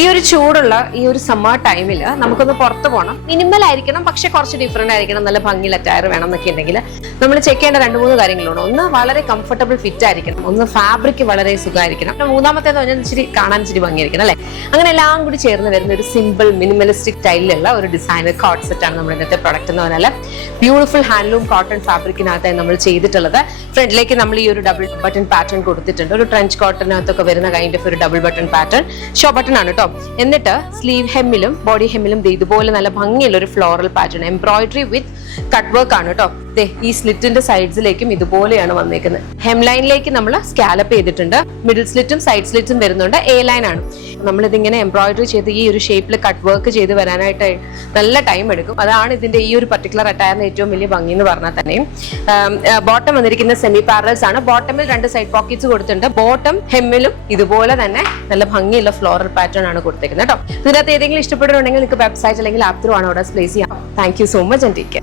ഈ ഒരു ചൂടുള്ള ഈ ഒരു സമ്മർ ടൈമിൽ നമുക്കൊന്ന് പുറത്ത് പോകണം, മിനിമൽ ആയിരിക്കണം, പക്ഷെ കുറച്ച് ഡിഫറെന്റ് ആയിരിക്കണം, നല്ല ഭംഗിയുള്ള അറ്റയർ വേണം എന്നൊക്കെ ഉണ്ടെങ്കിൽ നമ്മൾ ചെക്ക് ചെയ്യേണ്ട 2-3 കാര്യങ്ങളുണ്ട്. ഒന്ന് വളരെ കംഫർട്ടബിൾ ഫിറ്റ് ആയിരിക്കണം, ഒന്ന് ഫാബ്രിക് വളരെ സുഖമായിരിക്കണം, മൂന്നാമത്തേന്ന് പറഞ്ഞാൽ ഇച്ചിരി കാണാൻ ഇച്ചിരി ഭംഗിയായിരിക്കണം അല്ലെ. അങ്ങനെ എല്ലാം കൂടി ചേർന്ന് വരുന്ന ഒരു സിമ്പിൾ മിനിമലിസ്റ്റിക് സ്റ്റൈലിലുള്ള ഒരു ഡിസൈനർ കോട്ട് സെറ്റ് ആണ് നമ്മുടെ ഇന്നത്തെ പ്രൊഡക്റ്റ് എന്ന് പറഞ്ഞാൽ. ബ്യൂട്ടിഫുൾ ഹാൻഡ്ലൂം കോട്ടൺ ഫാബ്രിക്കിനകത്തായി നമ്മൾ ചെയ്തിട്ടുള്ളത്. ഫ്രണ്ടിലേക്ക് നമ്മൾ ഈ ഒരു ഡബിൾ ബട്ടൺ പാറ്റേൺ കൊടുത്തിട്ടുണ്ട്. ഒരു ട്രെഞ്ച് കോട്ടനകത്തൊക്കെ വരുന്ന കൈൻഡ് ഓഫ് ഒരു double button pattern, show button ആണ് കേട്ടോ. എന്നിട്ട് സ്ലീവ് ഹെമ്മിലും ബോഡി ഹെമ്മിലും ഇതുപോലെ നല്ല ഭംഗിയുള്ള ഒരു ഫ്ലോറൽ പാറ്റേൺ എംബ്രോയിഡറി വിത്ത് കട്ട് വർക്ക് ആണ് കേട്ടോ. ഈ സ്ലിറ്റിന്റെ സൈഡ്സിലേക്കും ഇതുപോലെയാണ് വന്നേക്കുന്നത്. ഹെം ലൈനിലേക്ക് നമ്മൾ സ്കാലപ്പ് ചെയ്തിട്ടുണ്ട്. മിഡിൽ സ്ലിറ്റും സൈഡ് സ്ലിറ്റും വരുന്നുണ്ട്. എ ലൈൻ ആണ്. നമ്മളിതിങ്ങനെ എംബ്രോയിഡറി ചെയ്ത് ഈ ഒരു ഷേപ്പിൽ കട്ട് വർക്ക് ചെയ്ത് വരാനായിട്ട് നല്ല ടൈം എടുക്കും. അതാണ് ഇതിന്റെ ഈ ഒരു പർട്ടിക്കുലർ അറ്റയറിന് ഏറ്റവും വലിയ ഭംഗി എന്ന് പറഞ്ഞാൽ തന്നെയും. ബോട്ടം വന്നിരിക്കുന്ന സെമി പാരൽസ് ആണ്. ബോട്ടമിൽ 2 സൈഡ് പോക്കറ്റ്സ് കൊടുത്തിട്ടുണ്ട്. ബോട്ടം ഹെമ്മിലും ഇതുപോലെ തന്നെ നല്ല ഭംഗിയുള്ള ഫ്ലോറൽ പാറ്റേൺ ആണ് കൊടുത്തേക്കുന്നത് കേട്ടോ. ഇതിനകത്ത് ഏതെങ്കിലും ഇഷ്ടപ്പെട്ടിട്ടുണ്ടെങ്കിൽ നിങ്ങൾക്ക് വെബ്സൈറ്റ് അല്ലെങ്കിൽ ആപ്പ് ത്രൂ ആണ് ഓർഡർ പ്ലേസ് ചെയ്യാം. Thank you so much and take care.